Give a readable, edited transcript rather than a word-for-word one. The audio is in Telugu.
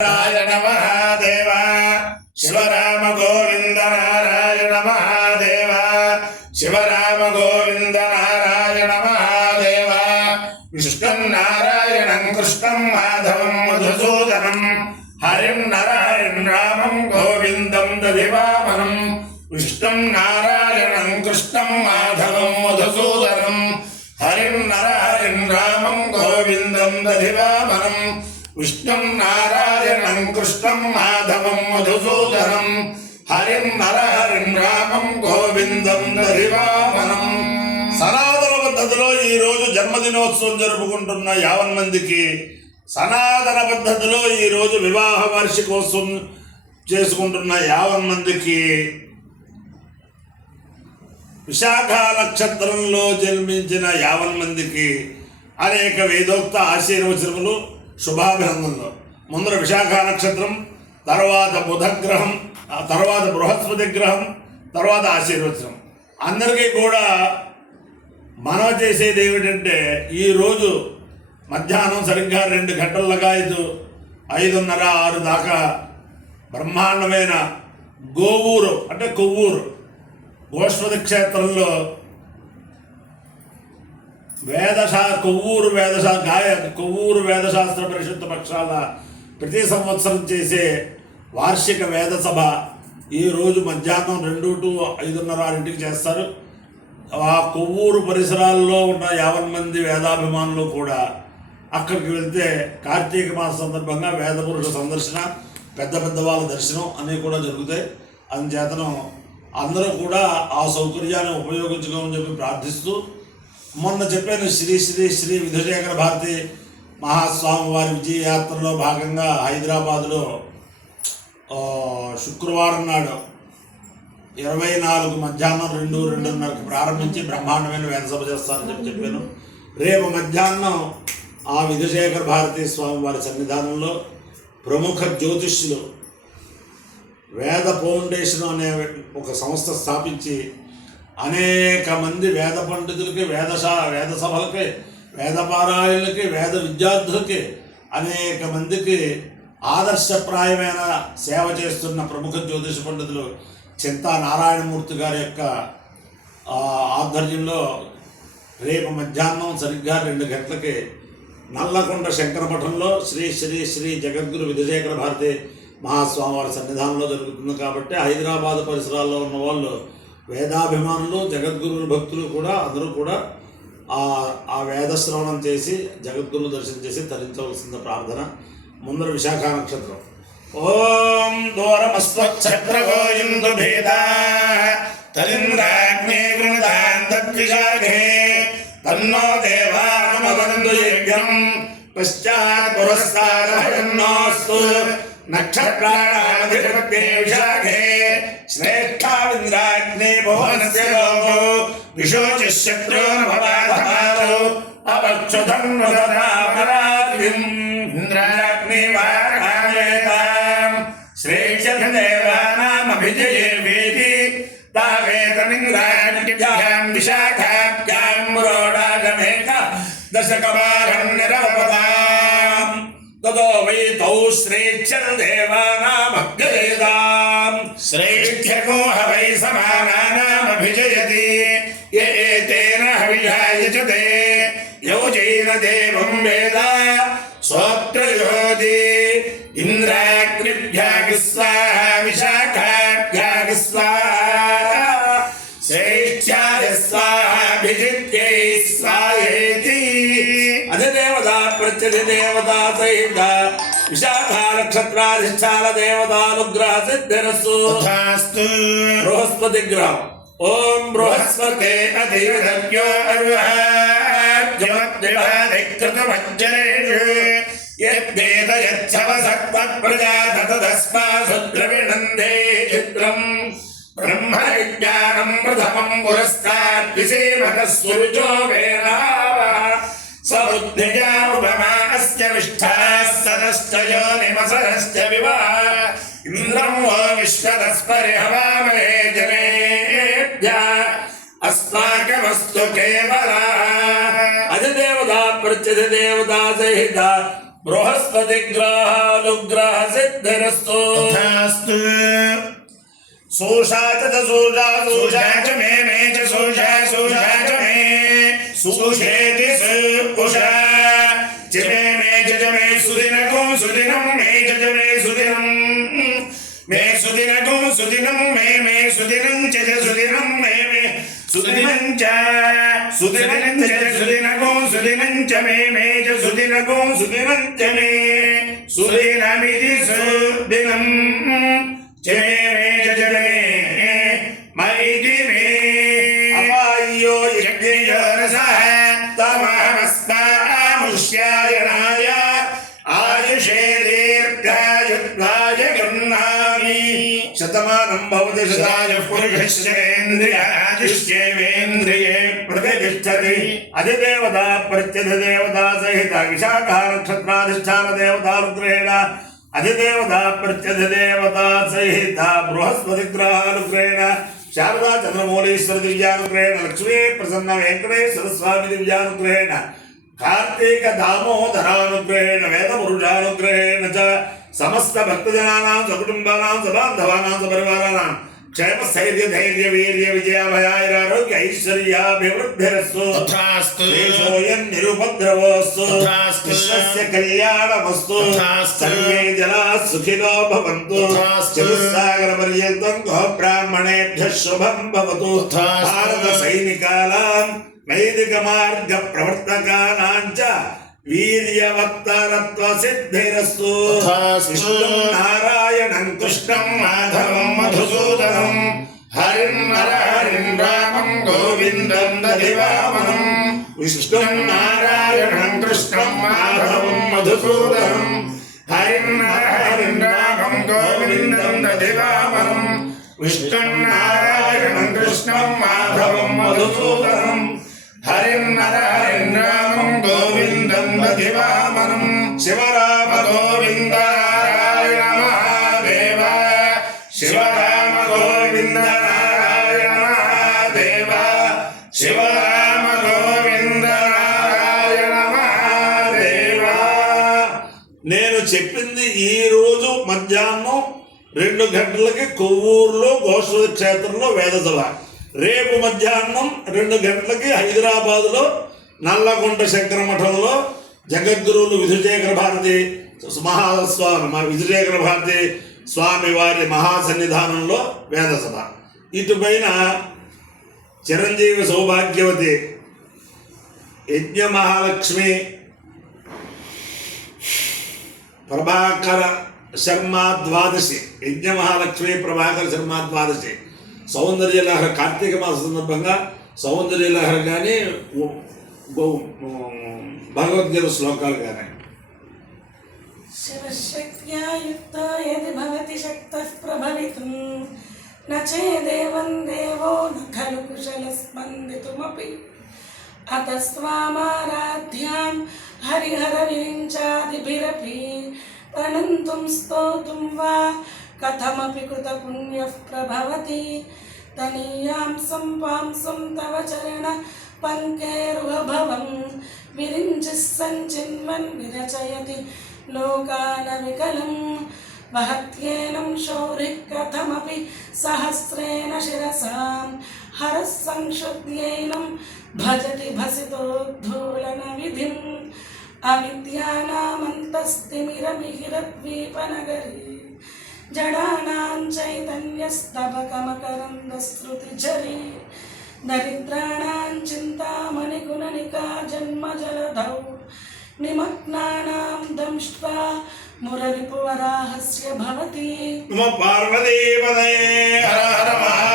नारायण महादेव शिवराम गोविंद नारायण महादेव शिवराम गोविंद नारायण महादेव विष्णुं नारायणं कृष्णं माधवं मधुसूदनं हरिं नारायणं रामं गोविंदं दधिवामनं विष्णुं नारायणं कृष्णं माधवं मधुसूदनं हरिं नारायणं रामं गोविंदं दधिवामनं विष्णुं नारायणं कृष्णं माधवं मधुसूदनं हरिं नरहरिं रामं गोविंदं दधिवामनं। సనాతన పద్ధతిలో ఈ రోజు జన్మదినోత్సవం జరుపుకుంటున్న 50 మందికి, సనాతన పద్ధతిలో ఈ రోజు వివాహ వార్షికోత్సవం చేసుకుంటున్న 50 మందికి, విశాఖ నక్షత్రంలో జన్మించిన 50 మందికి అనేక వేదోక్త ఆశీర్వచనములు, శుభాభినందనలు. ముందర విశాఖ నక్షత్రం, తర్వాత బుధగ్రహం, తర్వాత బృహస్పతి గ్రహం, తర్వాత ఆశీర్వచనం. అందరికీ కూడా మనవ చేసేది ఏమిటంటే, ఈరోజు మధ్యాహ్నం సరిగ్గా 2 గంటలగా 5:30, 6 దాకా బ్రహ్మాండమైన గోవూరు అంటే కొవ్వూరు గోష్పతి క్షేత్రంలో కొవ్వూరు వేదశాస్త్ర పరిషత్ పక్షాల ప్రతి సంవత్సరం చేసే వార్షిక వేద సభ ఈరోజు మధ్యాహ్నం 2 to 5:30 చేస్తారు. ఆ కొవ్వూరు పరిసరాల్లో ఉన్న 50 మంది వేదాభిమానులు కూడా అక్కడికి వెళ్తే కార్తీక మాస సందర్భంగా వేదపురుష సందర్శన, పెద్ద వాళ్ళ దర్శనం అన్నీ కూడా జరుగుతాయి. అందుచేతనం అందరూ కూడా ఆ సౌకర్యాన్ని ఉపయోగించుకోమని చెప్పి ప్రార్థిస్తూ, మొన్న చెప్పాను శ్రీ శ్రీ శ్రీ విధుశేఖర భారతి మహాస్వామి వారి విజయయాత్రలో భాగంగా హైదరాబాదులో శుక్రవారం నాడు 24 మధ్యాహ్నం 2:30కి ప్రారంభించి బ్రహ్మాండమైన వేదసభ చేస్తారని చెప్పాను. రేపు మధ్యాహ్నం ఆ విధుశేఖర భారతి స్వామి వారి సన్నిధానంలో ప్రముఖ జ్యోతిష్యులు వేద ఫౌండేషన్ అనే ఒక సంస్థ స్థాపించి అనేక మంది వేద పండితులకి, వేద సభలకి, వేద పారాయణలకి, వేద విద్యార్థులకి, అనేక మందికి ఆదర్శప్రాయమైన సేవ చేస్తున్న ప్రముఖ జ్యోతిష పండితులు చింతా నారాయణమూర్తి గారి యొక్క ఆధ్వర్యంలో రేపు మధ్యాహ్నం సరిగ్గా 2 గంటలకి నల్లకొండ శంకరమఠంలో శ్రీ శ్రీ శ్రీ జగద్గురు విధుశేఖర భారతి మహాస్వామి వారి సన్నిధానంలో జరుగుతుంది. కాబట్టి హైదరాబాద్ పరిసరాల్లో ఉన్న వాళ్ళు, వేదాభిమానులు, జగద్గురువుల భక్తులు కూడా అందరూ కూడా ఆ వేద శ్రవణం చేసి జగద్గురువు దర్శనం చేసి తరించవలసిన ప్రార్థన. ముందర విశాఖ నక్షత్రం. ఓం దూరమస్వచ్ఛత్రగో ఇందు భేద తలింద్రాగ్నే గృణదాంతద్విషాఘే తన్నో దేవానమవందు యజ్ఞం పశ్చాత్ పురస్కారభయన్నోస్తు నక్షత్రాణాధిపత్యే విశాఖే శ్రేష్ఠావింద్రాగ్నే భువనస్య లోకో విశోచిశత్రూన్ భవాధమాలో అపక్షుధన్వదనాపరాధిం ఇంద్రాగ్నే వారణాయేతాం శ్రేష్ఠదేవానామభిజయేవేతి తావేతమింద్రాగ్నిభ్యాం విశాఖాభ్యాం మురోడాగమేక దశకవారం నిరవపదాం తదో వై తౌ శ్రేష్ఠదేవానామభ్యయేతాం శ్రేష్ఠ్యకో హవై సమానానామభిజయతి ఏతేన హవిషాయజతే యోజైన దేవం వేద సోత్రయోది ఇంద్రాగ్నిభ్యాగ్ స్వాహా విశాఖాభ్యాగ్ స్వాహా శ్రేష్ఠ్యాయ స్వాహాభిజిత్యై స్వాహేతి. అధిదేవత ప్రత్యధిదేవత సహిత విశాఖా నక్షత్రాధిష్టాన దేవతానుగ్రహ సిద్ధిరస్సు. బృహస్పతి గ్రహం. ఓం బృహస్పతే అధివద్యో అర్వాజమద్వివాదికృతమజ్జనేషు యద్వేద యచ్చవసత్వప్రజా తతదస్మాసు ద్రవిణందే చిత్రం బ్రహ్మ విజ్ఞానం ప్రథమం పురస్తాద్ విసేవతః సురుచో వేదావ సబుద్ధిజాముపమా అస్య విష్ఠాః సదశ్చ యోనిమసరశ్చ వివాహ ఇంద్రం వో విశ్వతస్పరి హవామహే జనేభ్యः అస్మాకమస్తు కేవలः. అధిదేవత ప్రత్యధిదేవత సహిత బృహస్పతి గ్రహానుగ్రహ సిద్ధిరస్తు తథాస్తు సోషా చ మే మే చ సోషా చ మే సుషేతి సుషా చ మే మే చ మే సుదినకం సుదినం మే చ మే సుదినం మే సుదినకం సుదినం మే మే సుదినం చ సుదినం మే మే సుదినం చ సుదినం చ సుదినకం సుదినం చ మే మే చ సుదినకం సుదినం చ మే సుదినమిది సుదినం చ మే మే చ మే మైతి మే అపాయ్యో యజ్ఞయోరసః తమస్మాముష్యాయణాయ ఆయుషే దీర్ఘాయుత్వాయ గృహ్ణామి శతమానం భవతి శతాయ పురుషస్యేంద్రియాయుష్యేంద్రియే ప్రతిష్టతి అధిదేవత ప్రత్యధిదేవత సహిత విశాఖ నక్షత్రాధిష్టాన దేవతానుగ్రహేణ అధిదేవత ప్రత్యధిదేవత సహిత బృహస్పతి గ్రహానుగ్రహేణ శారదా చంద్రమౌళీశ్వర దివ్యానుగ్రహేణ లక్ష్మీ ప్రసన్న వెంకటేశ్వర స్వామి దివ్యానుగ్రహేణ కార్తీక దామోదరానుగ్రహేణ వేద పురుషానుగ్రహేణ చ సమస్త భక్తజనానాం సకుటుంబానాం సబాంధవానాం సపరివారానాం క్షేమ స్థైర్య ధైర్య వీర్య విజయాభయారోగ్య ఐశ్వర్యాభివృద్ధిరస్తు తథాస్తు దేశోయం నిరుపద్రవోస్తు తథాస్తు విశ్వస్య కళ్యాణమస్తు తథాస్తు సర్వే జనాః సుఖినో భవంతు తథాస్తు చతుస్సాగర పర్యంతం గో బ్రాహ్మణేభ్యః శుభం భవతు తథాస్తు భారత సైనికానాం నైతిక మార్గ ప్రవర్తకానాం చ వీర్యవత్తరత్వ సిద్ధిరస్తు తథాస్తు విష్ణుం నారాయణం కృష్ణం మాధవం మధుసూదనం హరిం నరహరిం రామం గోవిందం దధివామనం విష్ణుం నారాయణం కృష్ణం మాధవం మధుసూదనం హరిం నరహరిం రామం గోవిందం దధివామనం విష్ణుం నారాయణం కృష్ణం మాధవం మధుసూదనం హరిం నరహరిం రామం గోవిందం దధివామనం శివరామ గోవింద నారాయణ మహాదేవ శివరామ గోవింద నారాయణ మహాదేవ శివరామ గోవింద నారాయణ మహాదేవ. నేను చెప్పింది ఈ రోజు మధ్యాహ్నం 2 గంటలకి కొవ్వూరులో గోష్పతి క్షేత్రంలో వేదసభ, రేపు మధ్యాహ్నం 2 గంటలకి హైదరాబాదులో నల్లకొండ శంకర మఠంలో జగద్గురువులు విధుశేఖర భారతి మహాస్వామి విధుశేఖర భారతి స్వామి వారి మహాసన్నిధానంలో వేదసభ. ఇటుపైన చిరంజీవి సౌభాగ్యవతి యజ్ఞ మహాలక్ష్మి ప్రభాకర శర్మ ద్వాదశి, యజ్ఞ మహాలక్ష్మి ప్రభాకర శర్మ ద్వాదశి, సౌందర్యలహరి కార్తీక మాస సందర్భంగా సౌందర్యలహరి కానీ భగవద్గీత శ్లోకాలు కానీ శివశక్త్యా యుక్తో యది భవతి శక్తః ప్రభవితుం న చేదేవం దేవో న ఖలు కుశలः స్పందితుమపి అతస్వామారాధ్యాం హరిహరవిరించాదిభిరపి ప్రణంతుం స్తోతుం వా కథమపి కృతపుణ్యః ప్రభవతి తనీయాం సంపాంసుం తవ చరణ పంకేరుహభవం విరించిः సంచిన్వన్ విరచయతి లోకానవికలం వహత్యేనం శౌరిः కథమపి సహస్రేణ శిరసాం హరः సంశుద్ధ్యైనం భజతి భసితోద్ధూలన విధిం అవిద్యానామంతస్తిమిరమిహిరద్వీపనగరీ జడానాం చైతన్యస్తబకమకరందశ్రుతిఝరీ దరిద్రాణాం చింతామణిగుణనికా జన్మజలధౌ నిమగ్నానాం దంష్ట్వా మురరిపువరాహస్య భవతి. పార్వతీపదే హర హర మహా